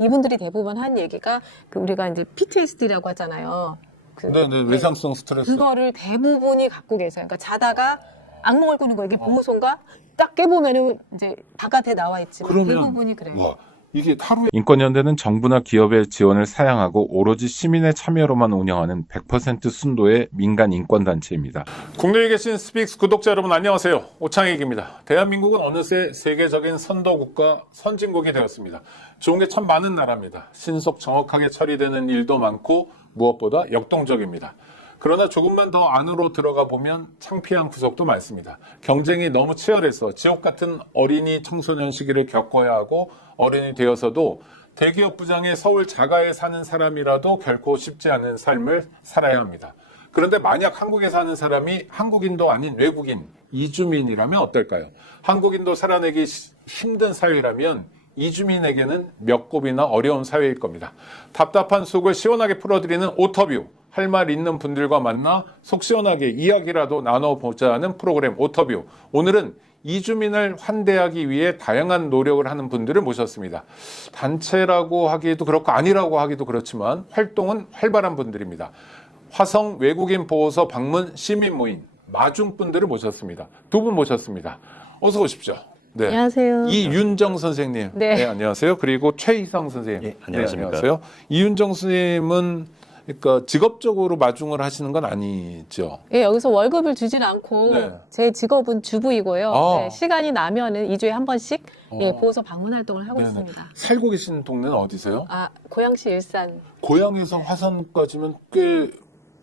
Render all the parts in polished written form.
이분들이 대부분 한 얘기가 그 우리가 이제 PTSD라고 하잖아요. 네네, 외상성 스트레스. 그거를 대부분이 갖고 계세요. 그러니까 자다가 악몽을 꾸는 거 이게 보호소인가? 딱 깨보면은 이제 바깥에 나와 있지만 그러면, 대부분이 그래요. 와, 이게 하루에 인권연대는 정부나 기업의 지원을 사양하고 오로지 시민의 참여로만 운영하는 100% 순도의 민간 인권단체입니다. 국내에 계신 스픽스 구독자 여러분 안녕하세요. 오창익입니다. 대한민국은 어느새 세계적인 선도국가 선진국이 되었습니다. 좋은 게 참 많은 나라입니다. 신속 정확하게 처리되는 일도 많고 무엇보다 역동적입니다. 그러나 조금만 더 안으로 들어가 보면 창피한 구석도 많습니다. 경쟁이 너무 치열해서 지옥 같은 어린이 청소년 시기를 겪어야 하고 어른이 되어서도 대기업 부장의 서울 자가에 사는 사람이라도 결코 쉽지 않은 삶을 살아야 합니다. 그런데 만약 한국에 사는 사람이 한국인도 아닌 외국인, 이주민이라면 어떨까요? 한국인도 살아내기 힘든 사회라면 이주민에게는 몇 곱이나 어려운 사회일 겁니다. 답답한 속을 시원하게 풀어드리는 오터뷰. 할 말 있는 분들과 만나 속 시원하게 이야기라도 나눠보자 하는 프로그램 오터뷰. 오늘은 이주민을 환대하기 위해 다양한 노력을 하는 분들을 모셨습니다. 단체라고 하기도 그렇고 아니라고 하기도 그렇지만 활동은 활발한 분들입니다. 화성 외국인 보호소 방문 시민 모임 마중분들을 모셨습니다. 두 분 모셨습니다. 어서 오십시오. 네. 안녕하세요. 이윤정 선생님. 네. 안녕하세요. 그리고 최희성 선생님. 예, 안녕하십니까. 네, 안녕하세요. 이윤정 선생님은 그러니까 직업적으로 마중을 하시는 건 아니죠. 예, 여기서 월급을 주질 않고 네. 제 직업은 주부이고요. 아. 네, 시간이 나면은 2주에 한 번씩 예, 어. 보호소 방문 활동을 하고 네네. 있습니다. 살고 계신 동네는 어디세요? 아, 고양시 일산. 고향에서 화산까지면 꽤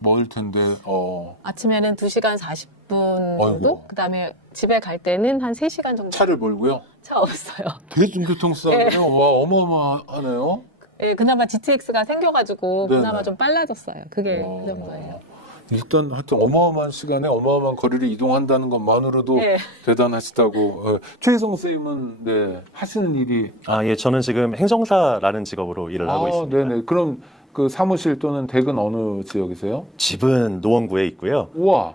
멀 텐데. 아침에는 2시간 40분 정도? 아이고. 그다음에 집에 갈 때는 한 3시간 정도. 차를 몰고요. 차 없어요. 대중교통수단이요. 네. 와, 어마어마하네요. 예, 그나마 GTX가 생겨가지고 네네. 그나마 좀 빨라졌어요. 그게 어. 그 정도예요. 일단 하여튼 어마어마한 시간에 어마어마한 거리를 이동한다는 것만으로도 네. 대단하시다고. 최희성 선생님은 네, 하시는 일이 예, 저는 지금 행정사라는 직업으로 일을 하고 있습니다. 네네. 그럼 그 사무실 또는 댁은 어느 지역이세요? 집은 노원구에 있고요. 우와.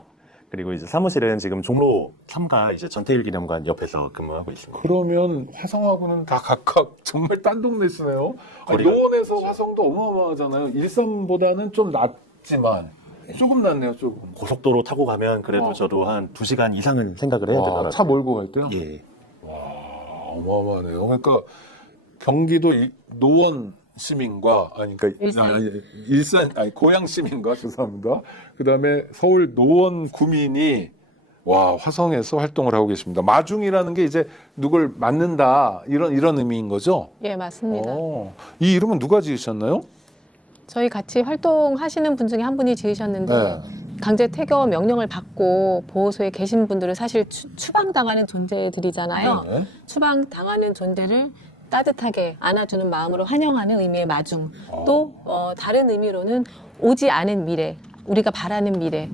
그리고 이제 사무실은 지금 종로 3가 이제 전태일기념관 옆에서 근무하고 있습니다. 그러면 화성하고는 다 각각 정말 딴 동네시네요. 아니, 거리가 노원에서 있죠. 화성도 어마어마하잖아요. 일산보다는 좀 낫지만 조금 낫네요, 조금. 고속도로 타고 가면 그래도 저도 한 2시간 이상은 생각을 해야 와, 되더라고요. 차 몰고 갈 때요? 예. 와, 어마어마하네요. 그러니까 경기도 노원 시민과 그러니까 일산 고양 시민과 죄송합니다. 그다음에 서울 노원 구민이 와, 화성에서 활동을 하고 계십니다. 마중이라는 게 이제 누굴 맞는다 이런 의미인 거죠? 예, 맞습니다. 이 이름은 누가 지으셨나요? 저희 같이 활동하시는 분 중에 한 분이 지으셨는데 네. 강제 퇴거 명령을 받고 보호소에 계신 분들은 사실 추방당하는 존재들이잖아요. 네. 추방당하는 존재를 따뜻하게 안아주는 마음으로 환영하는 의미의 마중. 또 다른 의미로는 오지 않은 미래, 우리가 바라는 미래,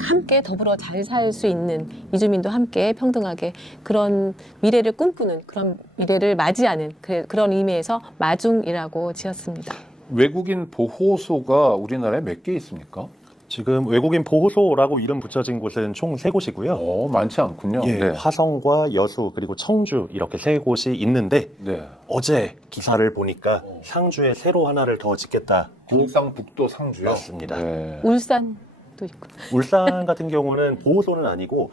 함께 더불어 잘 살 수 있는 이주민도 함께 평등하게 그런 미래를 꿈꾸는 그런 미래를 맞이하는 그런 의미에서 마중이라고 지었습니다. 외국인 보호소가 우리나라에 몇 개 있습니까? 지금 외국인 보호소라고 이름 붙여진 곳은 총 3곳이고요. 많지 않군요. 예, 네. 화성과 여수 그리고 청주 이렇게 3곳이 있는데 네. 어제 기사를 보니까 상주에 새로 하나를 더 짓겠다. 경상북도 상주요. 맞습니다. 네. 울산도 있고. 울산 같은 경우는 보호소는 아니고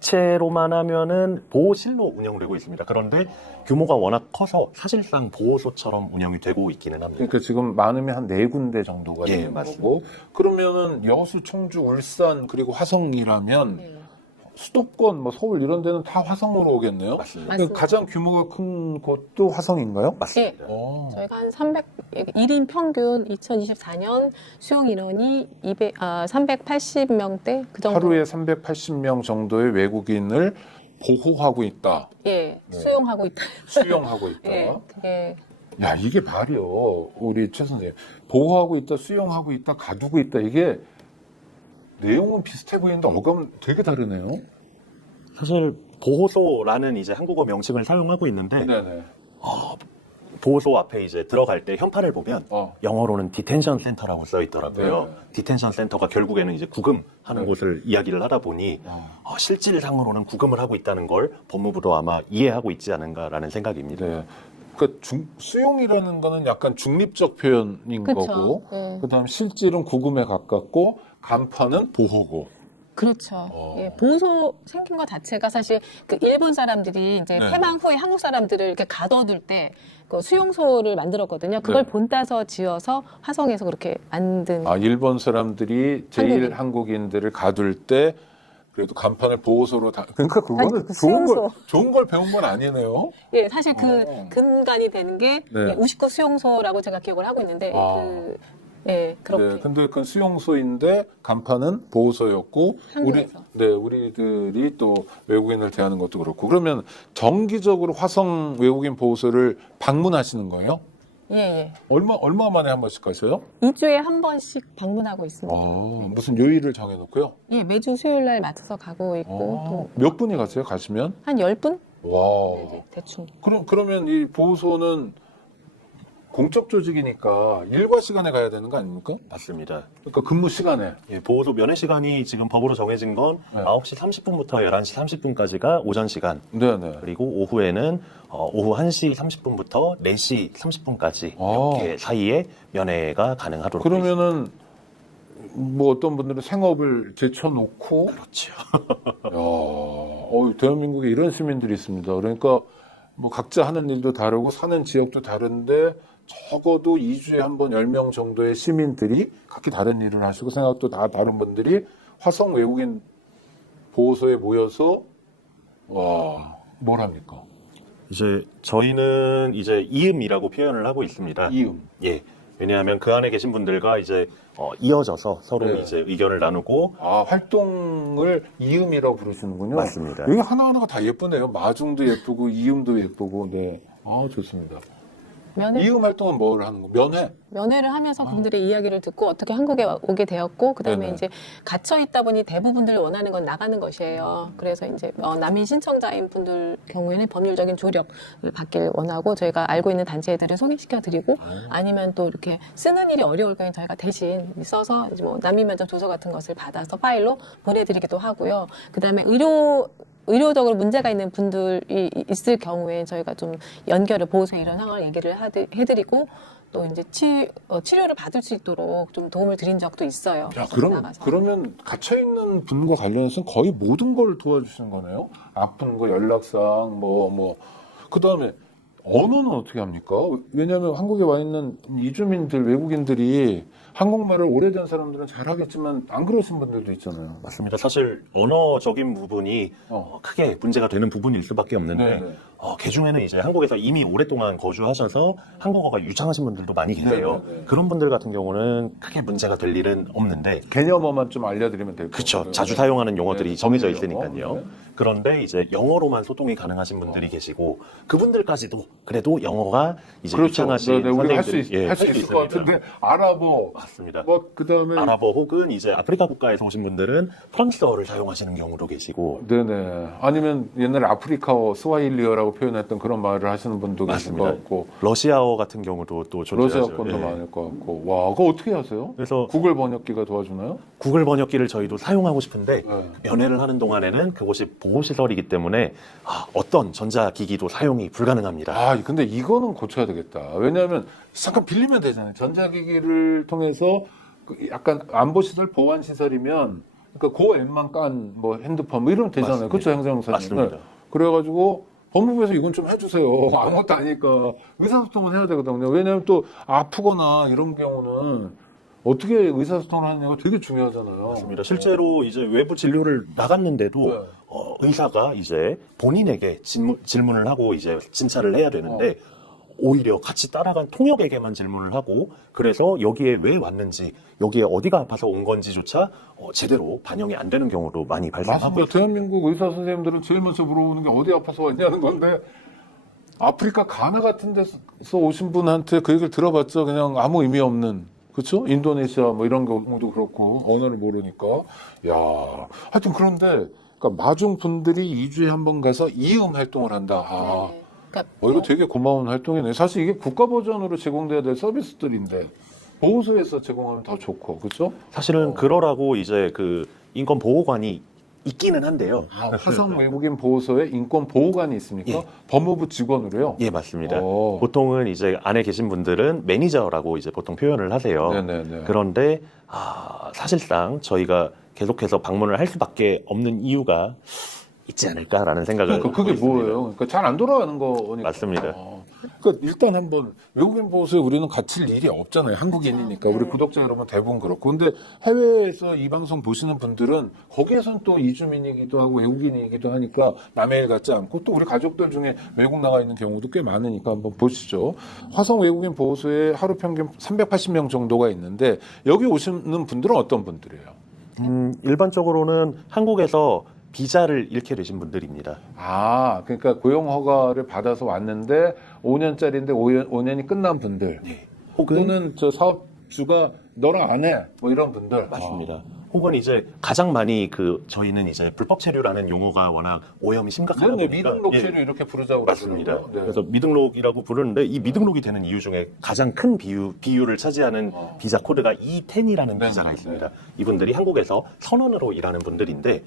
법체로만 하면은 보호실로 운영되고 있습니다. 그런데 규모가 워낙 커서 사실상 보호소처럼 운영이 되고 있기는 합니다. 그러니까 지금 많으면 한 4군데 정도가 예, 되는 맞습니다. 거고 그러면은 여수, 청주, 울산 그리고 화성이라면 네. 수도권, 뭐 서울 이런 데는 다 화성으로 오겠네요. 맞습니다. 그러니까 가장 규모가 큰 곳도 화성인가요? 맞습니다. 저희가 한 1인 평균 2024년 수용 인원이 380명대 그 정도. 하루에 380명 정도의 외국인을 보호하고 있다. 예, 네. 수용하고 있다. 수용하고 있다. 예, 그게 야, 이게 말이요. 우리 최 선생님. 보호하고 있다, 수용하고 있다, 가두고 있다. 이게 내용은 비슷해 보이는데 어감 되게 다르네요. 사실 보호소라는 이제 한국어 명칭을 사용하고 있는데 네네. 보호소 앞에 이제 들어갈 때 현판을 보면 영어로는 디텐션 센터라고 써 있더라고요. 네. 디텐션 센터가 결국에는 이제 구금하는 네. 곳을 이야기를 하다 보니 실질상으로는 구금을 하고 있다는 걸 법무부도 아마 이해하고 있지 않은가라는 생각입니다. 네. 그러니까 수용이라는 거는 약간 중립적 표현인 그쵸. 거고, 네. 그다음 실질은 구금에 가깝고, 간판은 보호고. 그렇죠. 어. 예, 보호소 생긴 것 자체가 사실 그 일본 사람들이 이제 네. 패망 후에 한국 사람들을 이렇게 가둬둘 때 그 수용소를 만들었거든요. 그걸 네. 본따서 지어서 화성에서 그렇게 만든. 아, 일본 사람들이 제일 한국인. 한국인들을 가둘 때 그래도 간판을 보호소로 그러니까 그거는 그 좋은 걸 배운 건 아니네요. 예, 사실 그 어. 근간이 되는 게 네. 우시쿠 수용소라고 제가 기억을 하고 있는데 아. 예, 그렇게. 네, 근데 그 수용소인데 간판은 보호소였고 한국에서. 우리들이 또 외국인을 대하는 것도 그렇고 그러면 정기적으로 화성 외국인 보호소를 방문하시는 거예요? 예, 예. 얼마 만에 한 번씩 가세요? 2주에 한 번씩 방문하고 있습니다. 무슨 요일을 정해놓고요? 예, 매주 수요일 날 맞춰서 가고 있고 몇 분이 가세요? 가시면? 또 한 10분? 와. 네, 대충. 그러면 이 보호소는 공적 조직이니까 일과 시간에 가야 되는 거 아닙니까? 맞습니다. 그러니까 근무 시간에. 예, 보호소 면회 시간이 지금 법으로 정해진 건 네. 9시 30분부터 11시 30분까지가 오전 시간. 네네. 그리고 오후에는 오후 1시 30분부터 4시 30분까지 아. 이렇게 사이에 면회가 가능하도록 되어 있습니다. 그러면은 뭐 어떤 분들은 생업을 제쳐놓고 그렇죠. 대한민국에 이런 시민들이 있습니다. 그러니까 뭐 각자 하는 일도 다르고 사는 지역도 다른데 적어도 2주에 한 번 10명 정도의 시민들이 각기 다른 일을 하시고 생각도 다 다른 분들이 화성 외국인 보호소에 모여서 뭘 합니까? 이제 저희는 이제 이음이라고 표현을 하고 있습니다. 이음. 예. 왜냐하면 그 안에 계신 분들과 이제 이어져서 서로 네. 이제 의견을 나누고 활동을 이음이라고 부르시는군요. 맞습니다. 여기 하나하나가 다 예쁘네요. 마중도 예쁘고 이음도 예쁘고. 네. 좋습니다. 이음 활동은 뭘 하는 거? 면회를 하면서 그분들의 이야기를 듣고 어떻게 한국에 오게 되었고 그다음에 네네. 이제 갇혀 있다 보니 대부분들 원하는 건 나가는 것이에요. 그래서 이제 난민 신청자인 분들 경우에는 법률적인 조력을 받길 원하고 저희가 알고 있는 단체들을 소개시켜 드리고 아니면 또 이렇게 쓰는 일이 어려울 경우에 저희가 대신 써서 이제 뭐 난민 면접 조서 같은 것을 받아서 파일로 보내드리기도 하고요. 그다음에 의료적으로 문제가 있는 분들이 있을 경우에 저희가 좀 연결을 보호소에 이런 상황을 얘기를 해드리고 또 이제 치료를 받을 수 있도록 좀 도움을 드린 적도 있어요. 나가서. 그러면 갇혀있는 분과 관련해서는 거의 모든 걸 도와주시는 거네요? 아픈 거, 연락사항, 그 다음에 언어는 어떻게 합니까? 왜냐하면 한국에 와 있는 이주민들, 외국인들이 한국말을 오래된 사람들은 잘하겠지만 안 그러신 분들도 있잖아요. 맞습니다. 사실 언어적인 부분이 크게 문제가 되는 부분일 수밖에 없는데 네네. 그중에는 이제 한국에서 이미 오랫동안 거주하셔서 한국어가 유창하신 분들도 많이 계세요. 네네. 그런 분들 같은 경우는 크게 문제가 될 일은 없는데 개념어만 좀 알려드리면 될 것 같아요. 그렇죠. 자주 사용하는 용어들이 네, 정해져 영어. 있으니까요. 네. 그런데 이제 영어로만 소통이 가능하신 분들이 계시고 그분들까지도 그래도 영어가 이제 그렇죠. 유창하신 네, 우리가 선생님들이 할 수 있을 것 있습니다. 같은데 아랍어, 맞습니다. 그다음에 아랍어 혹은 이제 아프리카 국가에서 오신 분들은 프랑스어를 사용하시는 경우도 계시고 네네. 아니면 옛날에 아프리카어, 스와힐리어라고 표현했던 그런 말을 하시는 분도 계실 것 맞습니다. 같고 러시아어 같은 경우도 또 존재하죠. 러시아권도 예. 많을 것 같고. 와, 그거 어떻게 하세요? 그래서 구글 번역기가 도와주나요? 구글 번역기를 저희도 사용하고 싶은데 네. 면회를 하는 동안에는 그곳이 보호시설이기 때문에 어떤 전자기기도 사용이 불가능합니다. 근데 이거는 고쳐야 되겠다. 왜냐하면 잠깐 빌리면 되잖아요. 전자기기를 통해서 약간 안보시설, 보안시설이면 그러니까 그 앱만 깐 뭐 핸드폰 뭐 이러면 되잖아요. 맞습니다. 그렇죠, 행정사님. 맞습니다. 그래가지고 법무부에서 이건 좀 해주세요. 아무것도 아니까 의사소통은 해야 되거든요. 왜냐하면 또 아프거나 이런 경우는 어떻게 의사소통을 하느냐가 되게 중요하잖아요. 맞습니다. 실제로 이제 외부 진료를 나갔는데도 네. 의사가 이제 본인에게 질문을 하고 이제 진찰을 해야 되는데 오히려 같이 따라간 통역에게만 질문을 하고 그래서 여기에 왜 왔는지 여기에 어디가 아파서 온 건지조차 제대로 반영이 안 되는 경우도 많이 발생하고 맞습니다. 대한민국 의사 선생님들은 제일 먼저 물어보는 게 어디 아파서 왔냐는 건데 아프리카 가나 같은 데서 오신 분한테 그 얘기를 들어봤자 그냥 아무 의미 없는 그렇죠? 인도네시아 뭐 이런 경우도 그렇고 언어를 모르니까 하여튼 그런데 그러니까 마중 분들이 2주에 한 번 가서 이음 활동을 한다. 네. 그러니까 이거 되게 고마운 활동이네. 사실 이게 국가 버전으로 제공돼야 될 서비스들인데 보호소에서 제공하면 더 좋고, 그렇죠? 사실은 그러라고 이제 그 인권보호관이 있기는 한데요. 화성 외국인 보호소에 인권 보호관이 있습니까? 예. 법무부 직원으로요? 예, 맞습니다. 오. 보통은 이제 안에 계신 분들은 매니저라고 이제 보통 표현을 하세요. 네네네. 그런데 사실상 저희가 계속해서 방문을 할 수밖에 없는 이유가 있지 않을까라는 생각을 그러니까 그게 하고 있습니다. 뭐예요? 그러니까 잘 안 돌아가는 거니까. 맞습니다. 그러니까 일단 한번 외국인 보호소에 우리는 갇힐 일이 없잖아요. 한국인이니까. 우리 구독자 여러분 대부분 그렇고. 근데 해외에서 이 방송 보시는 분들은 거기에선 또 이주민이기도 하고 외국인이기도 하니까 남의 일 같지 않고 또 우리 가족들 중에 외국 나가 있는 경우도 꽤 많으니까 한번 보시죠. 화성 외국인 보호소에 하루 평균 380명 정도가 있는데 여기 오시는 분들은 어떤 분들이에요? 일반적으로는 한국에서 비자를 잃게 되신 분들입니다. 아, 그러니까 고용 허가를 받아서 왔는데 5년짜리인데 5년이 끝난 분들. 혹은 저 사업주가 너랑 안 해. 뭐 이런 분들. 맞습니다. 혹은 이제 가장 많이 저희는 이제 불법 체류라는 용어가 워낙 오염이 심각하다 네, 보니까 미등록 예, 체류 이렇게 부르자고 맞습니다. 그러더라고요. 네. 그래서 미등록이라고 부르는데 이 미등록이 되는 이유 중에 가장 큰 비율을 차지하는 비자 코드가 E10이라는 네, 비자가 네. 있습니다. 이분들이 한국에서 선원으로 일하는 분들인데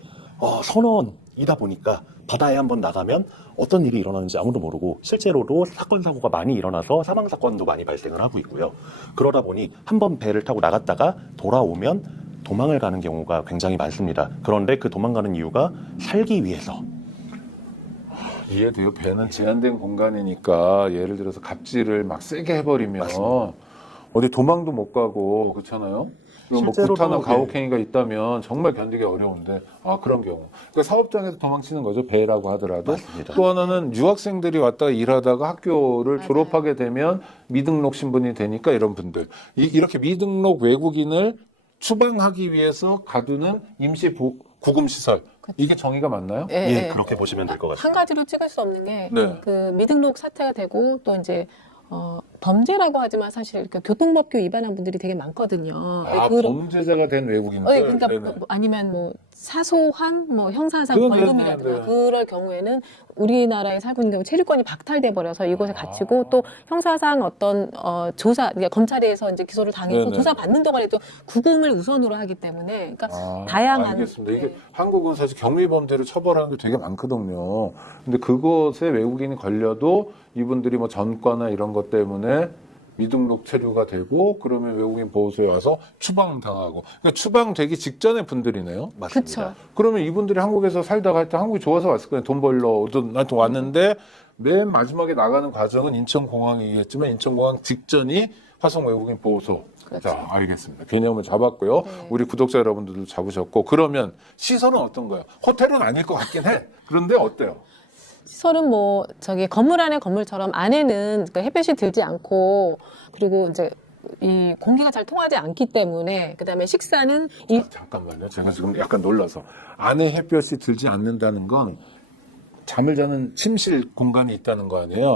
선원이다 보니까 바다에 한번 나가면 어떤 일이 일어나는지 아무도 모르고 실제로도 사건 사고가 많이 일어나서 사망 사건도 많이 발생을 하고 있고요. 그러다 보니 한번 배를 타고 나갔다가 돌아오면 도망을 가는 경우가 굉장히 많습니다. 그런데 그 도망가는 이유가 살기 위해서. 이해돼요. 배는 제한된 공간이니까 예를 들어서 갑질을 막 세게 해버리면 맞습니다. 어디 도망도 못 가고 그렇잖아요. 그럼 뭐 실제로도, 구타나 예. 가혹행위가 있다면 정말 견디기 어려운데 그런 경우. 그러니까 사업장에서 도망치는 거죠. 배라고 하더라도. 맞습니다. 또 하나는 유학생들이 왔다가 일하다가 학교를 맞아요. 졸업하게 되면 미등록 신분이 되니까 이런 분들. 이렇게 미등록 외국인을 추방하기 위해서 가두는 임시 구금시설. 이게 정의가 맞나요? 예, 그렇게 보시면 될 것 한 같습니다. 가지로 찍을 수 없는 게 네. 그 미등록 사태가 되고 또 이제 범죄라고 하지만 사실 그 교통법규 위반한 분들이 되게 많거든요. 범죄자가 된 외국인들. 그러니까 네네. 뭐 아니면 뭐 사소한 뭐 형사상 그건 벌금이라든가 네. 그럴 경우에는 우리나라에 살고 있는 경우 체류권이 박탈돼 버려서 이곳에 갇히고 또 형사상 어떤 조사 그러니까 검찰에서 이제 기소를 당해서 네네. 조사 받는 동안에도 구금을 우선으로 하기 때문에 그러니까 다양한 알겠습니다. 이게 네. 한국은 사실 경미범죄를 처벌하는 게 되게 많거든요. 근데 그것에 외국인이 걸려도 이분들이 뭐 전과나 이런 것 때문에 미등록 체류가 되고 그러면 외국인 보호소에 와서 추방당하고 그러니까 추방되기 직전의 분들이네요. 맞습니다. 그쵸. 그러면 이분들이 한국에서 살다가 하여튼 한국이 좋아서 왔을 거예요. 돈 벌러 나한테 왔는데 맨 마지막에 나가는 과정은 인천공항이겠지만 인천공항 직전이 화성 외국인 보호소. 그렇죠. 자, 알겠습니다. 개념을 잡았고요. 네. 우리 구독자 여러분들도 잡으셨고 그러면 시설은 어떤 거예요? 호텔은 아닐 것 같긴 해. 그런데 어때요? 시설은 뭐 저기 건물 안에 건물처럼 안에는 그 햇볕이 들지 않고 그리고 이제 이 공기가 잘 통하지 않기 때문에 그다음에 식사는 잠깐만요. 제가 지금 약간 놀라서 안에 햇볕이 들지 않는다는 건 잠을 자는 침실 공간이 있다는 거 아니에요?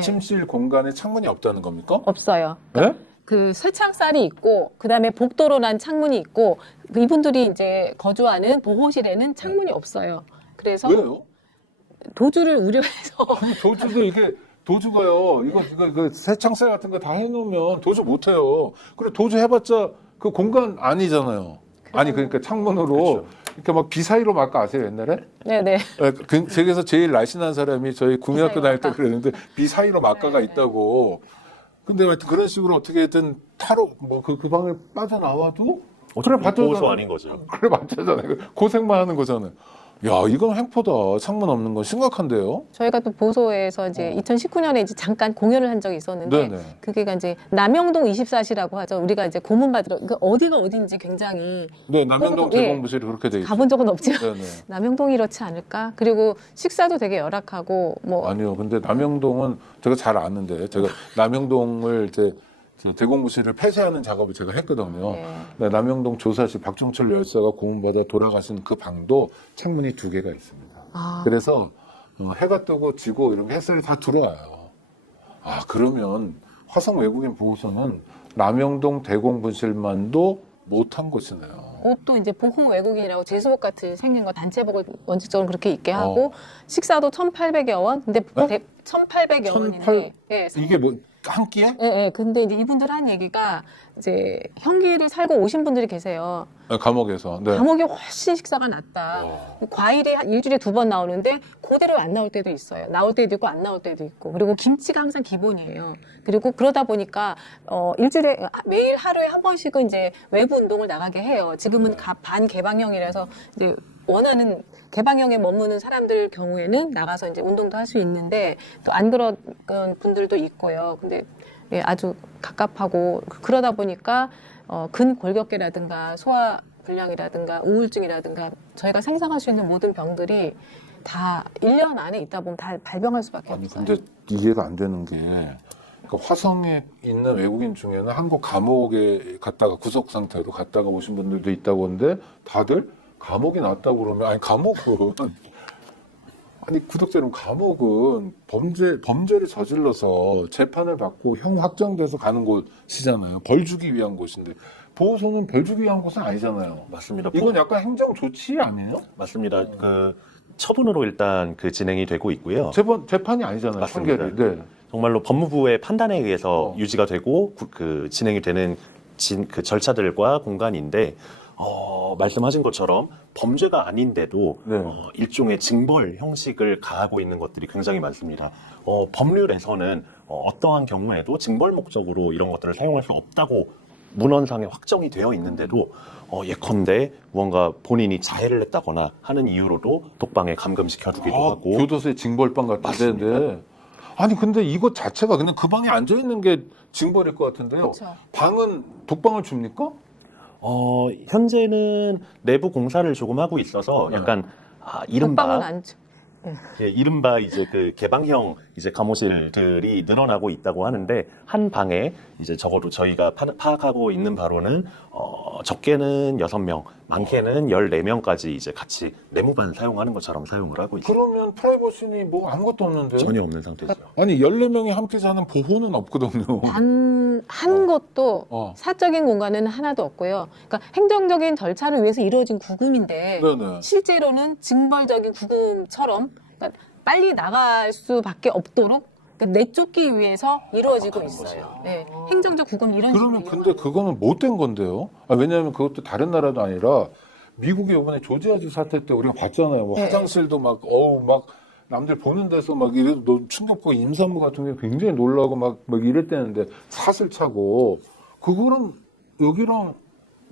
침실 공간에 창문이 없다는 겁니까? 없어요. 네? 그 쇠창살이 있고 그다음에 복도로 난 창문이 있고 이분들이 이제 거주하는 보호실에는 창문이 없어요. 그래서 왜요? 도주를 우려해서 도주도 이게 도주가요. 이거 새창살 같은 거 다 해놓으면 도주 못 해요. 그리고 도주 해봤자 그 공간 아니잖아요. 아니 그러니까 창문으로 그렇죠. 이렇게 막 비사이로 막까 아세요 옛날에? 네네. 세계에서 제일 날씬한 사람이 저희 국민학교 비사이로 다닐 때 막가. 그랬는데 비사이로 막가가 네. 있다고. 근데 하여튼 그런 식으로 어떻게든 타로 그 방에 빠져나와도 어차피 받쳐잖아. 보호소 아닌 거죠. 그래 맞잖아요. 고생만 하는 거잖아요. 야 이건 횡포다. 창문 없는 건 심각한데요. 저희가 또 보소에서 이제 2019년에 이제 잠깐 공연을 한 적이 있었는데 네네. 그게가 이제 남영동 24시라고 하죠. 우리가 이제 고문 받으러 그 어디가 어딘지 굉장히 네 남양동 예. 대공부실이 그렇게 돼 있어요. 가본 적은 없지만 네네. 남영동이 이렇지 않을까? 그리고 식사도 되게 열악하고 뭐 아니요. 근데 남영동은 제가 잘 아는데 제가 남영동을 이제 저 대공부실을 폐쇄하는 작업을 제가 했거든요. 네. 네, 남영동 조사실 박종철 열사가 고문받아 돌아가신 그 방도 창문이 2개가 있습니다. 아, 그래서 해가 뜨고 지고 이런 게 햇살이 다 들어와요. 그러면 화성 외국인 보호소는 남영동 대공부실만도 못한 곳이네요. 옷도 이제 보호 외국인이라고 제수복 같이 생긴 거 단체복을 원칙적으로 그렇게 입게 하고 식사도 1,800여 원. 근데 네? 1,800여 원인데 예, 이게 뭐 한 끼에? 예, 예. 근데 이제 이분들 한 얘기가 이제 형기를 살고 오신 분들이 계세요. 감옥에서. 네. 감옥이 훨씬 식사가 낫다. 과일이 한 일주일에 2번 나오는데 그대로 안 나올 때도 있어요. 나올 때도 있고 안 나올 때도 있고. 그리고 김치가 항상 기본이에요. 그리고 그러다 보니까 일주일에 매일 하루에 한 번씩은 이제 외부 운동을 나가게 해요. 지금은 반개방형이라서 이제 원하는 개방형에 머무는 사람들 경우에는 나가서 이제 운동도 할 수 있는데 또 안 그런 분들도 있고요. 근데 예, 아주 갑갑하고 그러다 보니까 근골격계라든가 소화불량이라든가 우울증이라든가 저희가 생각할 수 있는 모든 병들이 다 1년 안에 있다 보면 다 발병할 수밖에 아니 없어요. 근데 이해가 안 되는 게 그러니까 화성에 있는 외국인 중에는 한국 감옥에 갔다가 구속 상태로 갔다가 오신 분들도 있다고 하는데 다들 감옥이 낫다고 그러면 아니 감옥은 아니 구독자 여러분 감옥은 범죄를 저질러서 재판을 받고 형 확정돼서 가는 곳이잖아요. 벌 주기 위한 곳인데 보호소는 벌 주기 위한 곳은 아니잖아요. 맞습니다. 이건 약간 행정 조치 아니에요? 맞습니다. 그 처분으로 일단 그 진행이 되고 있고요. 재판이 아니잖아요. 맞습니다. 판결이. 네. 정말로 법무부의 판단에 의해서 어. 유지가 되고 그 진행이 되는 그 절차들과 공간인데 말씀하신 것처럼 범죄가 아닌데도 네. 일종의 징벌 형식을 가하고 있는 것들이 굉장히 많습니다. 법률에서는 어떠한 경우에도 징벌 목적으로 이런 것들을 사용할 수 없다고 문헌상에 확정이 되어 있는데도 예컨대 무언가 본인이 자해를 했다거나 하는 이유로도 독방에 감금시켜두기도 하고 교도소의 징벌방 같은데. 맞습니다. 네. 아니 근데 이것 자체가 그냥 그 방에 앉아 있는 게 징벌일 것 같은데요. 그렇죠. 방은 독방을 줍니까? 현재는 내부 공사를 조금 하고 있어서 네. 약간 독방은 이른바 안 줘. 예, 이른바 이제 그 개방형 이제 감호실들이 늘어나고 있다고 하는데 한 방에 이제 적어도 저희가 파악하고 있는 바로는 적게는 6명, 많게는 14명까지 이제 같이 내무반 사용하는 것처럼 사용을 하고 있어요. 그러면 프라이버시니 뭐 아무것도 없는데. 전혀 없는 상태죠. 아니 14명이 함께 자는 보호는 없거든요. 한 곳도 어. 사적인 공간은 하나도 없고요. 그러니까 행정적인 절차를 위해서 이루어진 구금인데 네네. 실제로는 징벌적인 구금처럼 그러니까 빨리 나갈 수밖에 없도록 그러니까 내쫓기 위해서 이루어지고 있어요. 네, 행정적 구금 이런 그러면 식으로 근데 그거는 못된 건데요. 왜냐하면 그것도 다른 나라도 아니라 미국이 이번에 조지아주 사태 때 우리가 봤잖아요. 뭐 네. 화장실도 막 남들 보는 데서 막 이래도 너 충격고 임산부 같은 게 굉장히 놀라고 막 이랬대는데 사슬 차고 그거는 여기랑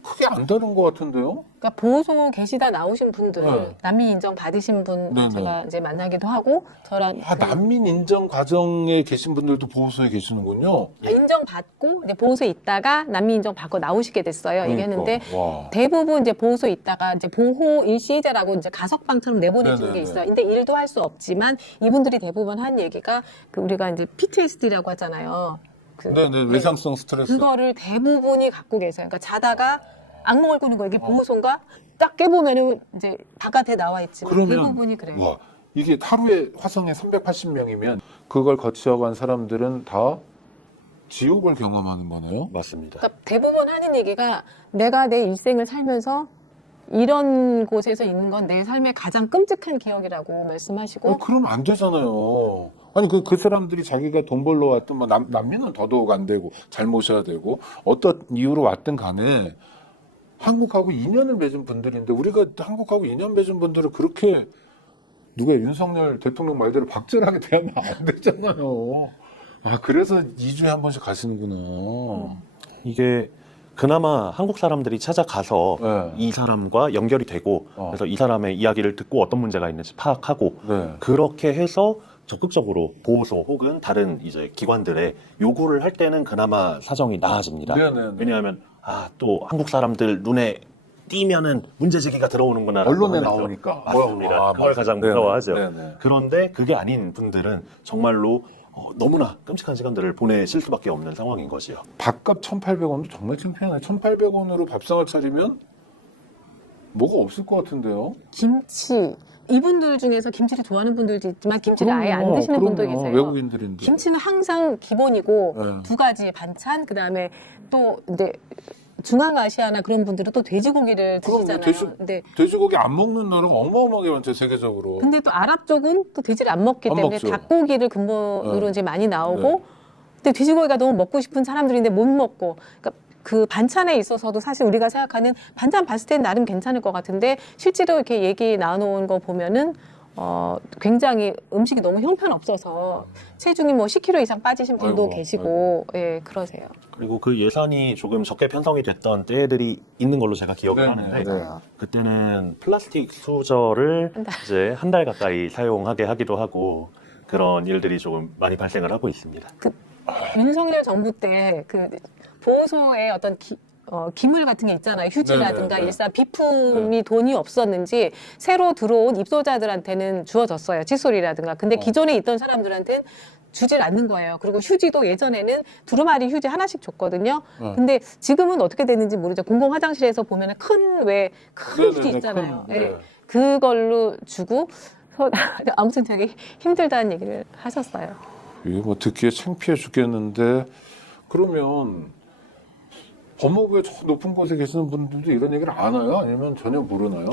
크게 안 다른 것 같은데요. 그러니까 보호소 계시다 나오신 분들 네. 난민 인정 받으신 분 네네. 제가 이제 만나기도 하고 저랑 난민 인정 과정에 계신 분들도 보호소에 계시는군요. 인정 받고 이제 보호소에 있다가 난민 인정 받고 나오시게 됐어요. 얘기했는데 그러니까. 와. 대부분 이제 보호소에 있다가 이제 보호 일시자라고 이제 가석방처럼 내보내주는 게 네네네. 있어요. 근데 일도 할 수 없지만 이분들이 대부분 한 얘기가 그 우리가 이제 PTSD라고 하잖아요. 네네, 외상성 스트레스. 그거를 대부분이 갖고 계세요. 그러니까 자다가 악몽을 꾸는 거 이게 보호소인가 딱 깨보면은 이제 바깥에 나와 있지만 그러면 대부분이 그래요. 와, 이게 하루에 화성에 380명이면 그걸 거쳐간 사람들은 다 지옥을 경험하는 거네요. 맞습니다. 그러니까 대부분 하는 얘기가 내가 내 일생을 살면서 이런 곳에서 있는 건 내 삶의 가장 끔찍한 기억이라고 말씀하시고 그러면 안 되잖아요. 아니 그 사람들이 자기가 돈 벌러 왔든 뭐 난민은 더더욱 안 되고 잘 모셔야 되고 어떤 이유로 왔든 간에 한국하고 인연을 맺은 분들인데 우리가 한국하고 인연 맺은 분들을 그렇게 누가 윤석열 대통령 말대로 박절하게 대하면 안 되잖아요. 그래서 2주에 한 번씩 가시는구나. 이게 그나마 한국 사람들이 찾아가서 네. 이 사람과 연결이 되고 그래서 이 사람의 이야기를 듣고 어떤 문제가 있는지 파악하고 네. 그렇게 해서 적극적으로 보호소 혹은 다른 이제 기관들에 요구를 할 때는 그나마 사정이 나아집니다. 네네네. 왜냐하면 또 한국 사람들 눈에 띄면은 문제제기가 들어오는구나. 언론에 나오니까. 맞습니다. 그걸 가장 네네. 무서워하죠. 네네. 그런데 그게 아닌 분들은 정말로 너무나 끔찍한 시간들을 보내실 수밖에 없는 상황인 것이요. 밥값 1,800원도 정말 창피하네. 1,800원으로 밥상을 차리면 뭐가 없을 것 같은데요. 김치 이분들 중에서 김치를 좋아하는 분들도 있지만 김치를 아예 안 드시는 분도 계세요. 외국인들인데. 김치는 항상 기본이고 네. 2가지의 반찬 그다음에 또 이제 중앙아시아나 그런 분들은 또 돼지고기를 그럼 뭐 드시잖아요. 근데 돼지고기 안 먹는 나라가 어마어마하게 많죠, 세계적으로. 또 아랍 쪽은 또 돼지를 안 먹기 안 때문에 먹죠. 닭고기를 근본으로 네. 이제 많이 나오고 네. 근데 돼지고기가 너무 먹고 싶은 사람들인데 못 먹고, 그러니까 그 반찬에 있어서도 사실 우리가 생각하는 반찬 봤을 때는 나름 괜찮을 것 같은데 실제로 이렇게 얘기 나눠온 거 보면은 굉장히 음식이 너무 형편없어서 체중이 뭐 10kg 이상 빠지신 분도 아이고, 계시고 예 그러세요. 그리고 그 예산이 조금 적게 편성이 됐던 때들이 있는 걸로 제가 기억을 네네, 하는데 네. 그때는 플라스틱 수저를 한 달. 이제 한 달 가까이 사용하게 하기도 하고 그런 일들이 조금 많이 발생을 하고 있습니다. 윤석열 정부 때 그 보호소에 어떤 기물 같은 게 있잖아요. 휴지라든가 네네네. 일상 비품이 돈이 없었는지 새로 들어온 입소자들한테는 주어졌어요. 칫솔이라든가. 근데 기존에 있던 사람들한테는 주질 않는 거예요. 그리고 휴지도 예전에는 두루마리 휴지 하나씩 줬거든요. 근데 지금은 어떻게 됐는지 모르죠. 공공 화장실에서 보면 큰 휴지 네네네, 있잖아요. 큰, 예. 네. 그걸로 주고 아무튼 되게 힘들다는 얘기를 하셨어요. 이게 뭐 듣기에 창피해 죽겠는데 그러면 법무부의 저 높은 곳에 계시는 분들도 이런 얘기를 아나요? 아니면 전혀 모르나요?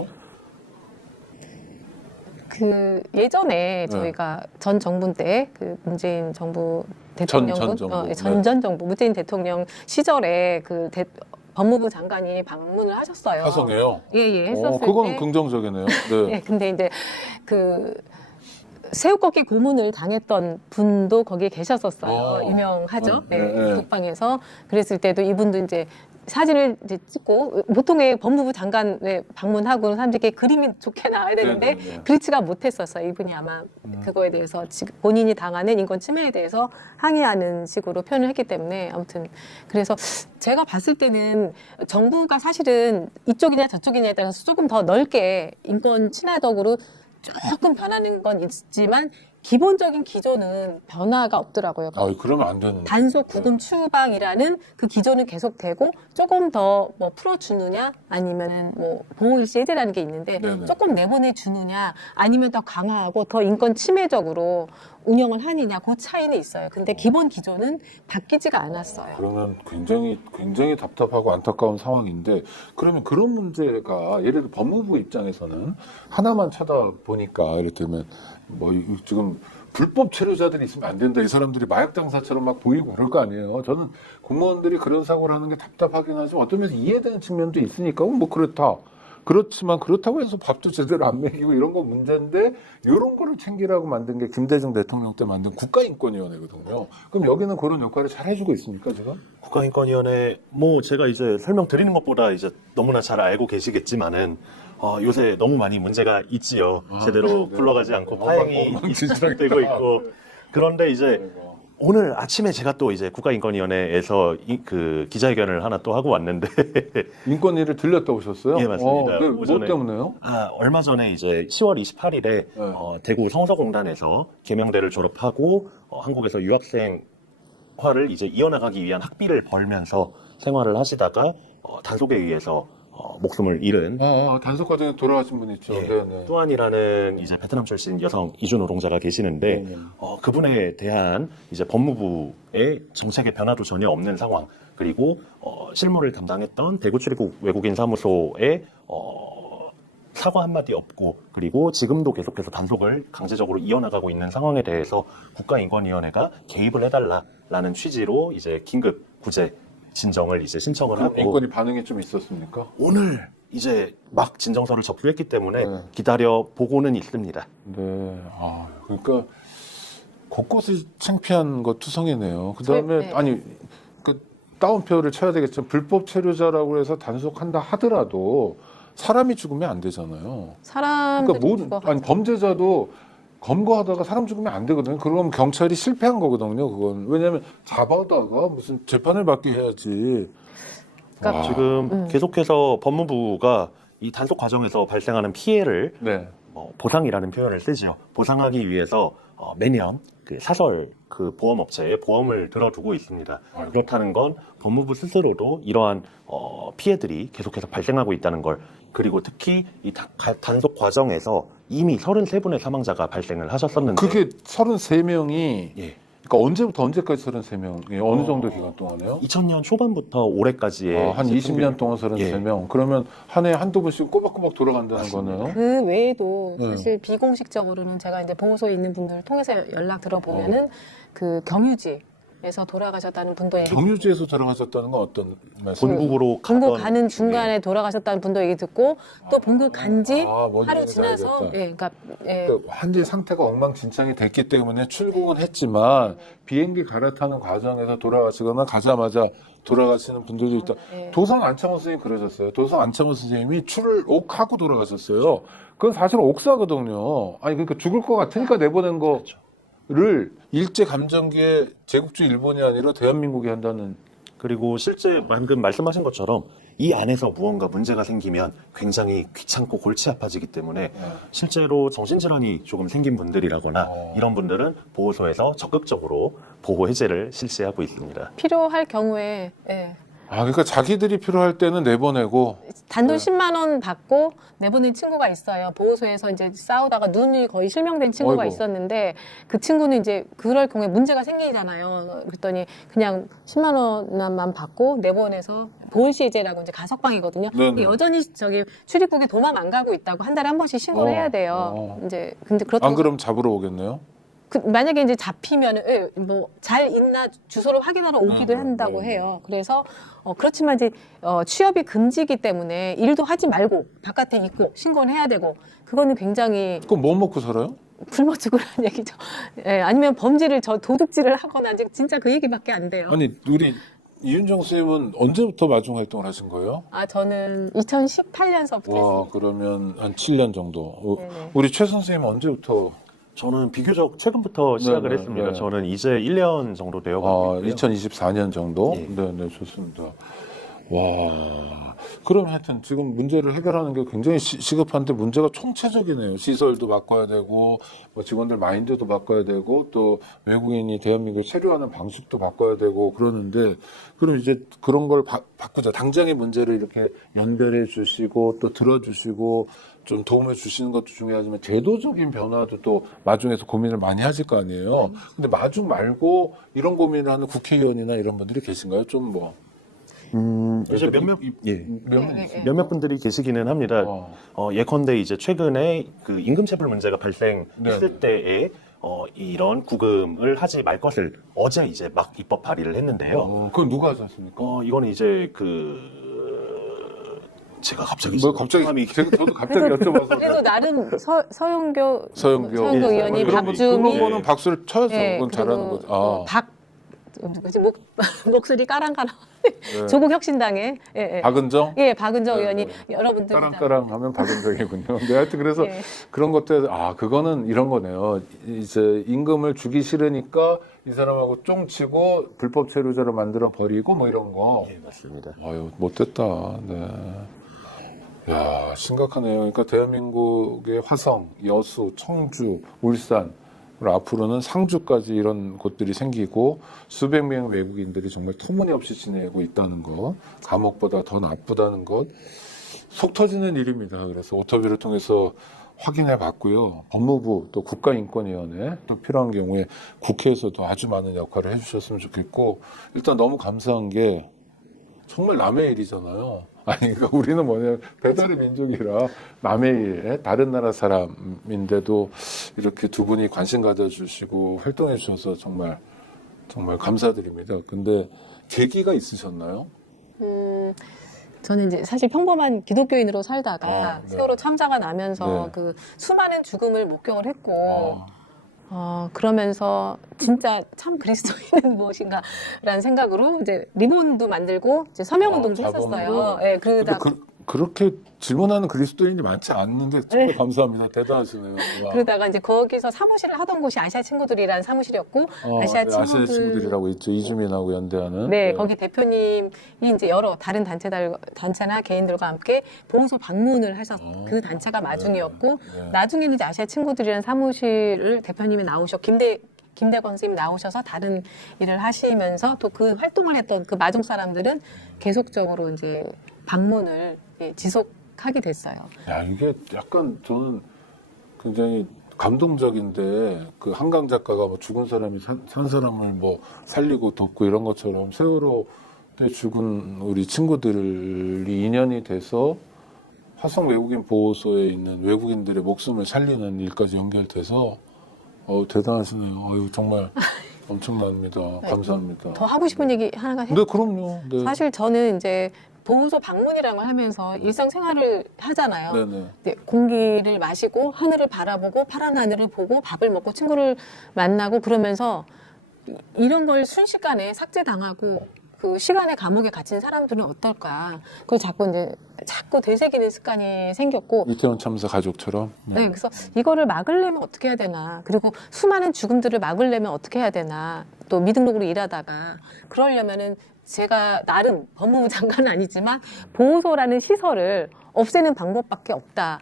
그 예전에 저희가 전 정부 때 그 문재인 정부 대통령군 정부. 전 정부 문재인 대통령 시절에 그 법무부 장관이 방문을 하셨어요. 화성에요? 예, 했었을 그건 때. 긍정적이네요. 네. 예, 근데 이제 그 새우꺾기 고문을 당했던 분도 거기에 계셨었어요. 유명하죠. 네. 국방에서. 그랬을 때도 이분도 이제 사진을 이제 찍고 보통의 법무부 장관에 방문하고 사람들께 그림이 좋게 나와야 되는데 네네네. 그렇지가 못했었어요. 이분이 아마 그거에 대해서 지금 본인이 당하는 인권 침해에 대해서 항의하는 식으로 표현을 했기 때문에 아무튼 그래서 제가 봤을 때는 정부가 사실은 이쪽이냐 저쪽이냐에 따라서 조금 더 넓게 인권 친화적으로 조금 편하는 건 있지만 기본적인 기조는 변화가 없더라고요. 그러면 안 되는. 단속 구금 추방이라는 그 기조는 계속되고 조금 더 뭐 풀어주느냐 아니면은 뭐 보호일시해제라는 게 있는데 네네. 조금 내보내주느냐 아니면 더 강화하고 더 인권 침해적으로 운영을 하느냐 그 차이는 있어요. 근데 기본 기조는 바뀌지가 않았어요. 그러면 굉장히 답답하고 안타까운 상황인데 그러면 그런 문제가 예를 들어 법무부 입장에서는 하나만 쳐다보니까 이렇게 되면 뭐 지금 불법 체류자들이 있으면 안 된다. 이 사람들이 마약 장사처럼 막 보이고 그럴 거 아니에요. 저는 공무원들이 그런 사고를 하는 게 답답하긴 하지만 어떤 면에서 이해되는 측면도 있으니까 뭐 그렇다. 그렇지만 그렇다고 해서 밥도 제대로 안 먹이고 이런 건 문제인데 이런 거를 챙기라고 만든 게 김대중 대통령 때 만든 국가인권위원회거든요. 그럼 여기는 그런 역할을 잘 해주고 있습니까 지금? 국가인권위원회 뭐 제가 이제 설명드리는 것보다 이제 너무나 잘 알고 계시겠지만은 요새 너무 많이 문제가 있지요. 제대로 굴러가지 않고 파행이 되고 있고 그런데 이제 오늘 아침에 제가 또 이제 국가인권위원회에서 그 기자회견을 하나 또 하고 왔는데 인권위를 들렸다 오셨어요? 예, 맞습니다. 네, 뭐 오전에. 때문에요? 얼마 전에 이제 10월 28일에 대구 성서공단에서 계명대를 졸업하고 한국에서 유학생활을 이제 이어나가기 위한 학비를 벌면서 생활을 하시다가 단속에 의해서 목숨을 잃은 단속 과정에 돌아가신 분 있죠. 예, 네. 뚜안이라는 이제 베트남 출신 여성 이주 노동자가 계시는데 네. 그분에 대한 이제 법무부의 정책의 변화도 전혀 없는 상황 그리고 실무를 담당했던 대구 출입국 외국인 사무소에 사과 한마디 없고 그리고 지금도 계속해서 단속을 강제적으로 이어나가고 있는 상황에 대해서 국가인권위원회가 개입을 해달라라는 취지로 이제 긴급 구제 진정을 이제 신청을 하고 인권위 반응이 좀 있었습니까? 오늘 이제 막 진정서를 접수했기 때문에 네. 기다려 보고는 있습니다. 네. 그러니까 곳곳이 창피한 것 투성이네요. 그 다음에 네. 아니 그 다운표를 쳐야 되겠지만 불법 체류자라고 해서 단속한다 하더라도 사람이 죽으면 안 되잖아요. 사람들이 그러니까 범죄자도 검거하다가 사람 죽으면 안 되거든요. 그럼 경찰이 실패한 거거든요. 그건 왜냐하면 잡아다가 무슨 재판을 받게 해야지. 그러니까 지금 계속해서 법무부가 이 단속 과정에서 발생하는 피해를 네. 보상이라는 표현을 쓰죠. 보상하기 위해서 매년 그 사설 그 보험업체에 보험을 들어두고 있습니다. 그렇다는 건 법무부 스스로도 이러한 피해들이 계속해서 발생하고 있다는 걸 그리고 특히 이 단속 과정에서 이미 33분의 사망자가 발생을 하셨었는데 그게 33명이 예. 그러니까 언제부터 언제까지 33명이 어느 정도 기간 동안에요? 2000년 초반부터 올해까지의 한 20년 동안 33명. 그러면 한 해에 한두 번씩 꼬박꼬박 돌아간다는 맞습니다. 거네요. 그 외에도 네. 사실 비공식적으로는 제가 이제 보호소에 있는 분들을 통해서 연락 들어보면은 그 경유지 경유지에서 돌아가셨다는 분도 얘기 경유지에서 돌아가셨다는 건 어떤 말씀? 본국으로 본국 가던 가는 중에 중간에 돌아가셨다는 분도 얘기 듣고 또 본국 간지 뭔 하루 얘기인지 지나서 알겠다. 예, 그러니까 예, 그 한지 상태가 엉망진창이 됐기 때문에 출국은 했지만 비행기 갈아타는 과정에서 돌아가시거나 가자마자 돌아가시는 분들도 있다. 예. 도성 안창호 선생님이 그러셨어요. 도성 안창호 선생님이 출옥하고 돌아가셨어요. 그건 사실 옥사거든요. 아니 그러니까 죽을 것 같으니까 내보낸 거를 일제 감정기에 제국주의 일본이 아니라 대한민국이 한다는. 그리고 실제 방금 말씀하신 것처럼 이 안에서 무언가 문제가 생기면 굉장히 귀찮고 골치 아파지기 때문에 실제로 정신질환이 조금 생긴 분들이라거나 이런 분들은 보호소에서 적극적으로 보호 해제를 실시하고 있습니다. 필요할 경우에 예, 그러니까 자기들이 필요할 때는 내보내고. 단돈 10만 원 받고 내보낸 친구가 있어요. 보호소에서 이제 싸우다가 눈이 거의 실명된 친구가 어이구. 있었는데 그 친구는 이제 그럴 경우에 문제가 생기잖아요. 그랬더니 그냥 10만 원만 받고 내보내서 보호시해제라고 이제 가석방이거든요. 네네. 여전히 저기 출입국에 도망 안 가고 있다고 한 달에 한 번씩 신고를 해야 돼요. 이제 근데 그렇다고 안 그럼 잡으러 오겠네요? 만약에 이제 잡히면은 뭐 잘 있나 주소를 확인하러 오기도 한다고 해요. 그래서 그렇지만 이제 취업이 금지이기 때문에 일도 하지 말고 바깥에 있고 신고를 해야 되고 그거는 굉장히 그럼 뭐 먹고 살아요? 굶어 죽으라는 얘기죠. 예, 아니면 범죄를 도둑질을 하거나 이제 진짜 그 얘기밖에 안 돼요. 아니 우리 이윤정 선생님은 언제부터 마중 활동을 하신 거예요? 저는 2018년서부터 와, 그러면 한 7년 정도. 네네. 우리 최 선생님은 언제부터? 저는 비교적 최근부터 시작을 네네, 했습니다. 네. 저는 이제 1년 정도 되어가고 있고요. 2024년 정도? 예. 네, 좋습니다. 와, 그럼 하여튼 지금 문제를 해결하는 게 굉장히 시급한데 문제가 총체적이네요. 시설도 바꿔야 되고, 뭐 직원들 마인드도 바꿔야 되고, 또 외국인이 대한민국을 체류하는 방식도 바꿔야 되고 그러는데, 그럼 이제 그런 걸 바꾸자. 당장의 문제를 이렇게 연결해 주시고, 또 들어주시고, 좀 도움을 주시는 것도 중요하지만 제도적인 변화도 또 마중에서 고민을 많이 하실 거 아니에요. 근데 마중 말고 이런 고민을 하는 국회의원이나 이런 분들이 계신가요? 좀 뭐. 이제 몇몇 몇몇 분들이 계시기는 합니다. 예컨대 이제 최근에 그 임금체불 문제가 발생했을 때에 이런 구금을 하지 말 것을 어제 이제 막 입법 발의를 했는데요. 그건 누가 하셨습니까? 이거는 이제 제가 갑자기 뭐 갑자기 저도 갑자기 여쭤봐서 그래도 나름 서영교 서영교 의원이 그런 박주미 거는 박수를 쳐야죠. 예, 그건 잘하는 거죠. 그리고 누구지? 목소리 까랑까랑 조국 혁신당의 박은정? 박은정 의원이 여러분들 까랑까랑 하면 박은정이군요. 네, 하여튼 그래서 예. 그런 것들 그거는 이런 거네요. 이제 임금을 주기 싫으니까 이 사람하고 쫑치고 불법 체류자로 만들어 버리고 뭐 이런 거. 예, 맞습니다. 아유, 못됐다. 네. 야, 심각하네요. 그러니까 대한민국의 화성, 여수, 청주, 울산, 그리고 앞으로는 상주까지 이런 곳들이 생기고 수백 명의 외국인들이 정말 터무니없이 지내고 있다는 것, 감옥보다 더 나쁘다는 것, 속 터지는 일입니다. 그래서 오토비를 통해서 확인해 봤고요. 법무부 또 국가인권위원회 또 필요한 경우에 국회에서도 아주 많은 역할을 해주셨으면 좋겠고 일단 너무 감사한 게 정말 남의 일이잖아요. 그러니까 우리는 뭐냐면 배달의 민족이라 남의 일에 다른 나라 사람인데도 이렇게 두 분이 관심 가져주시고 활동해 주셔서 정말 감사드립니다. 근데 계기가 있으셨나요? 저는 이제 사실 평범한 기독교인으로 살다가 네. 세월호 참사가 나면서 네. 그 수많은 죽음을 목격을 했고 그러면서 진짜 참 그리스도인은 무엇인가라는 생각으로 이제 리본도 만들고 이제 서명운동도 했었어요. 예, 그러다 그렇게 질문하는 그리스도인이 많지 않는데 정말 감사합니다. 대단하시네요. 와. 그러다가 이제 거기서 사무실을 하던 곳이 아시아 친구들이라는 사무실이었고 아시아 친구들이라고 있죠. 이주민하고 연대하는. 네, 거기 대표님이 이제 여러 다른 단체나 개인들과 함께 보호소 방문을 하셔서 그 단체가 마중이었고 나중에는 이제 아시아 친구들이라는 사무실을 대표님이 김대건 선생님 나오셔서 다른 일을 하시면서 또 그 활동을 했던 그 마중 사람들은 계속적으로 이제 방문을 지속하게 됐어요. 야, 이게 약간 저는 굉장히 감동적인데 그 한강 작가가 뭐 죽은 사람이 산 사람을 뭐 살리고 돕고 이런 것처럼 세월호 때 죽은 우리 친구들이 인연이 돼서 화성 외국인 보호소에 있는 외국인들의 목숨을 살리는 일까지 연결돼서 대단하시네요. 정말 엄청납니다. 네. 감사합니다. 더 하고 싶은 얘기 하나가 네, 그럼요. 네. 사실 저는 이제 보호소 방문이라는 걸 하면서 일상생활을 하잖아요. 네네. 네, 공기를 마시고 하늘을 바라보고 파란 하늘을 보고 밥을 먹고 친구를 만나고 그러면서 이런 걸 순식간에 삭제당하고 그 시간의 감옥에 갇힌 사람들은 어떨까? 그걸 자꾸 되새기는 습관이 생겼고 이태원 참사 가족처럼. 네, 그래서 이거를 막으려면 어떻게 해야 되나? 그리고 수많은 죽음들을 막으려면 어떻게 해야 되나? 또 미등록으로 일하다가 그러려면은 제가 나름 법무부 장관은 아니지만 보호소라는 시설을 없애는 방법밖에 없다.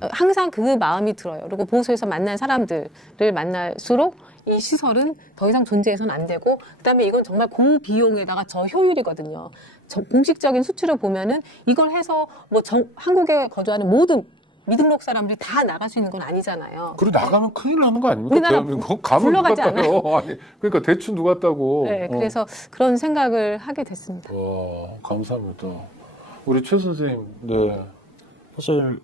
항상 그 마음이 들어요. 그리고 보호소에서 만난 사람들을 만날수록 이 시설은 더 이상 존재해서는 안 되고 그다음에 이건 정말 고비용에다가 저효율이거든요. 공식적인 수치를 보면은 이걸 해서 뭐 한국에 거주하는 모든 미등록 사람들이 다 나갈 수 있는 건 아니잖아요. 그리고 나가면 큰일 나는 거 아닙니까? 우리나라 대한민국 가면 누가 굴러가지 따요? 아니, 그러니까 대충 누가 따고. 네, 그래서 그런 생각을 하게 됐습니다. 와, 감사합니다. 우리 최 선생님, 네. 사실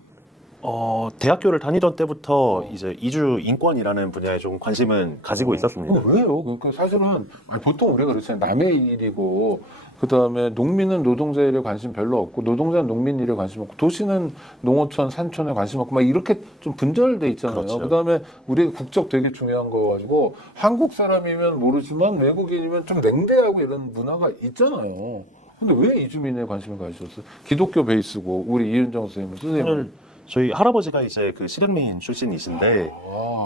대학교를 다니던 때부터 이제 이주 인권이라는 분야에 좀 관심은 가지고 있었습니다. 왜요? 그러니까 사실은 보통 우리가 그렇잖아요. 남의 일이고 그 다음에 농민은 노동자 일에 관심 별로 없고 노동자는 농민 일에 관심 없고 도시는 농어촌, 산촌에 관심 없고 막 이렇게 좀 분절돼 있잖아요. 그렇죠. 그 다음에 우리 국적 되게 중요한 거 가지고 한국 사람이면 모르지만 외국인이면 좀 냉대하고 이런 문화가 있잖아요. 근데 왜 이주민에 관심을 가지셨어요? 기독교 베이스고 우리 이은정 선생님은 저희 할아버지가 이제 그 실향민 출신이신데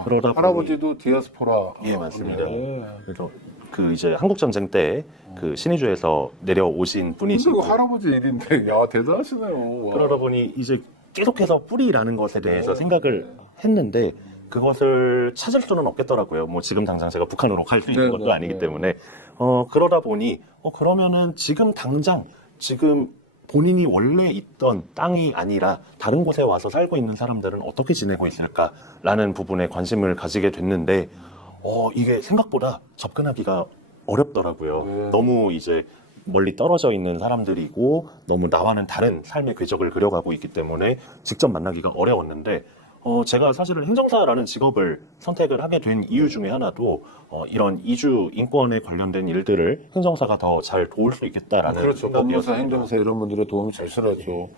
그러다 보니- 할아버지도 디아스포라. 예, 맞습니다. 네. 그래서 그 이제 한국 전쟁 때 그 신의주에서 내려오신 그리고 분이시고 할아버지 일인데 야 대단하시네요. 와. 그러다 보니 이제 계속해서 뿌리라는 것에 대해서 생각을 했는데 그것을 찾을 수는 없겠더라고요. 뭐 지금 당장 제가 북한으로 갈 수 있는 네, 것도 네, 아니기 네. 때문에 그러다 보니 그러면은 지금 당장 지금 본인이 원래 있던 땅이 아니라 다른 곳에 와서 살고 있는 사람들은 어떻게 지내고 있을까라는 부분에 관심을 가지게 됐는데 이게 생각보다 접근하기가 어렵더라고요. 네. 너무 이제 멀리 떨어져 있는 사람들이고 너무 나와는 다른 삶의 궤적을 그려가고 있기 때문에 직접 만나기가 어려웠는데 제가 사실은 행정사라는 직업을 선택을 하게 된 이유 중에 하나도 이런 이주 인권에 관련된 일들을 행정사가 더 잘 도울 수 있겠다라는 그렇죠. 법무사, 생각이었습니다. 행정사 이런 분들의 도움이 잘 실하죠.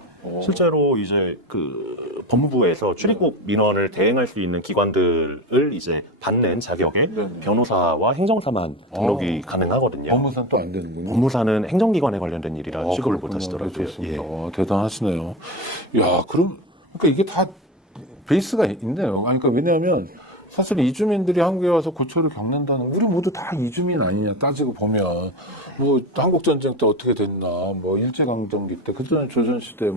실제로 이제 그 법무부에서 출입국 민원을 대행할 수 있는 기관들을 이제 받는 자격에 네. 변호사와 행정사만 등록이 가능하거든요. 법무사는 또 안 되는군요. 법무사는 행정기관에 관련된 일이라 취급을 그렇군요. 못 하시더라고요. 네, 좋습니다. 예. 대단하시네요. 야, 그럼 그러니까 이게 다 베이스가 있네요. 아니, 그러니까 왜냐하면 사실 이주민들이 한국에 와서 고초를 겪는다는 우리 모두 다 이주민 아니냐 따지고 보면 뭐 한국 전쟁 때 어떻게 됐나 뭐 일제강점기 때 그전에 조선시대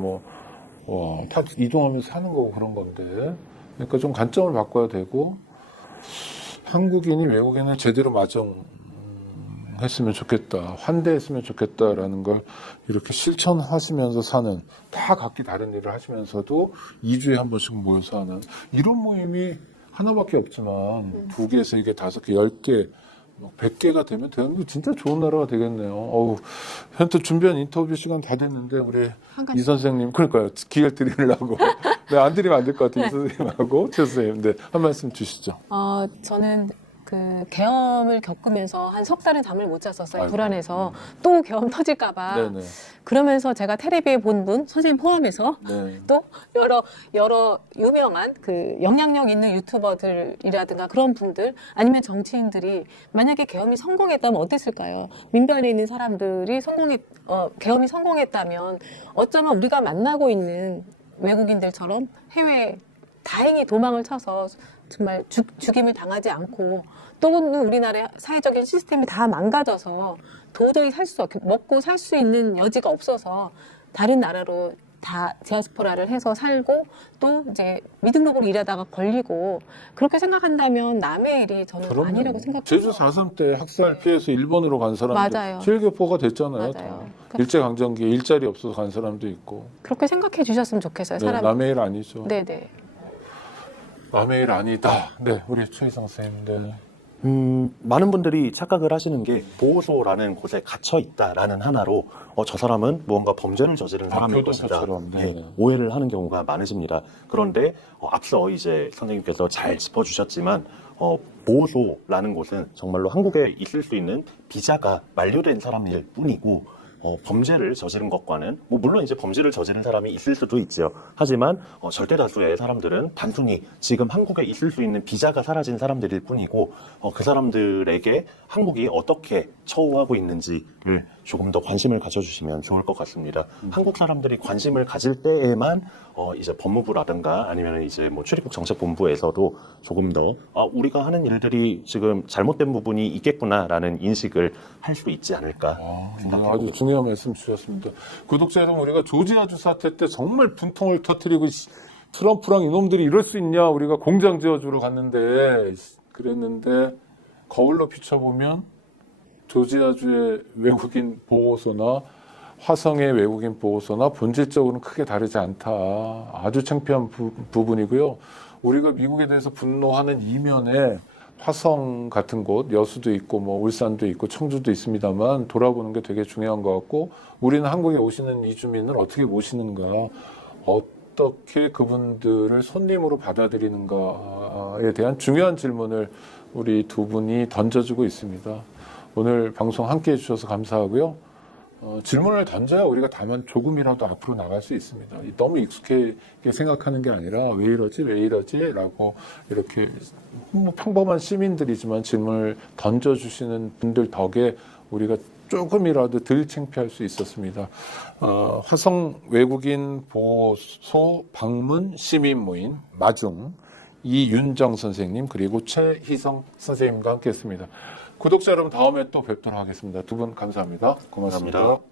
다 이동하면서 사는 거고 그런 건데 그러니까 좀 관점을 바꿔야 되고 한국인이 외국인을 제대로 했으면 좋겠다, 환대했으면 좋겠다라는 걸 이렇게 실천하시면서 사는 다 각기 다른 일을 하시면서도 2주에 한 번씩 모여서 하는 이런 모임이 하나밖에 없지만 2개, 3개, 5개, 10개, 100개가 되면 대한민국 진짜 좋은 나라가 되겠네요. 현재 준비한 인터뷰 시간 다 됐는데 우리 한 가지. 이 선생님 그러니까요 기회를 드리려고 네, 안 드리면 안 될 것 같아요. 이 선생님하고 최 선생님 네, 한 말씀 주시죠. 저는 그 계엄을 겪으면서 한 석 달은 잠을 못 잤었어요. 아이고. 불안해서 또 계엄 터질까봐. 네네. 그러면서 제가 텔레비에 본 분, 선생님 포함해서 네. 또 여러 유명한 그 영향력 있는 유튜버들이라든가 그런 분들 아니면 정치인들이 만약에 계엄이 성공했다면 어땠을까요? 민변에 있는 사람들이 계엄이 성공했다면 어쩌면 우리가 만나고 있는 외국인들처럼 해외에 다행히 도망을 쳐서 정말 죽임을 당하지 않고 또는 우리나라의 사회적인 시스템이 다 망가져서 도저히 먹고 살 수 있는 여지가 없어서 다른 나라로 다 디아스포라를 해서 살고 또 이제 미등록으로 일하다가 걸리고 그렇게 생각한다면 남의 일이 저는 아니라고 생각해요. 제주 4.3 때 학살 피해서 일본으로 간 사람들 맞아요. 실교포가 됐잖아요. 맞아요. 다. 일제강점기에 일자리 없어서 간 사람도 있고 그렇게 생각해 주셨으면 좋겠어요. 네, 사람. 남의 일 아니죠. 네네. 남의 일 아니다. 네, 우리 최희성 선생님. 네. 많은 분들이 착각을 하시는 게 보호소라는 곳에 갇혀 있다라는 하나로 저 사람은 무언가 범죄를 저지른 사람일 것이다. 교도소처럼, 네. 네, 오해를 하는 경우가 많으십니다. 그런데 앞서 이제 선생님께서 잘 짚어주셨지만 보호소라는 곳은 정말로 한국에 있을 수 있는 비자가 만료된 사람일 뿐이고 범죄를 저지른 것과는 물론 이제 범죄를 저지른 사람이 있을 수도 있죠. 하지만 절대 다수의 사람들은 단순히 지금 한국에 있을 수 있는 비자가 사라진 사람들일 뿐이고 그 사람들에게 한국이 어떻게 처우하고 있는지를 조금 더 관심을 가져주시면 좋을 것 같습니다. 한국 사람들이 관심을 가질 때에만 이제 법무부라든가 아니면 이제 출입국 정책본부에서도 조금 더 우리가 하는 일들이 지금 잘못된 부분이 있겠구나라는 인식을 할 수 있지 않을까 생각해요. 아주 중요한 말씀 주셨습니다. 구독자 여러분, 우리가 조지아주 사태 때 정말 분통을 터뜨리고 트럼프랑 이놈들이 이럴 수 있냐, 우리가 공장 지어주러 갔는데 그랬는데 거울로 비춰보면 조지아주의 외국인 보호소나 화성의 외국인 보호소나 본질적으로는 크게 다르지 않다. 아주 창피한 부분이고요. 우리가 미국에 대해서 분노하는 이면에 화성 같은 곳, 여수도 있고 울산도 있고 청주도 있습니다만 돌아보는 게 되게 중요한 것 같고, 우리는 한국에 오시는 이주민을 어떻게 모시는가, 어떻게 그분들을 손님으로 받아들이는가에 대한 중요한 질문을 우리 두 분이 던져주고 있습니다. 오늘 방송 함께해 주셔서 감사하고요. 질문을 던져야 우리가 다만 조금이라도 앞으로 나갈 수 있습니다. 너무 익숙하게 생각하는 게 아니라 왜 이러지 라고 이렇게 평범한 시민들이지만 질문을 던져주시는 분들 덕에 우리가 조금이라도 덜 창피할 수 있었습니다. 화성 외국인 보호소 방문 시민 모임 마중 이윤정 선생님 그리고 최희성 선생님과 함께했습니다. 구독자 여러분, 다음에 또 뵙도록 하겠습니다. 두 분 감사합니다. 고맙습니다. 감사합니다.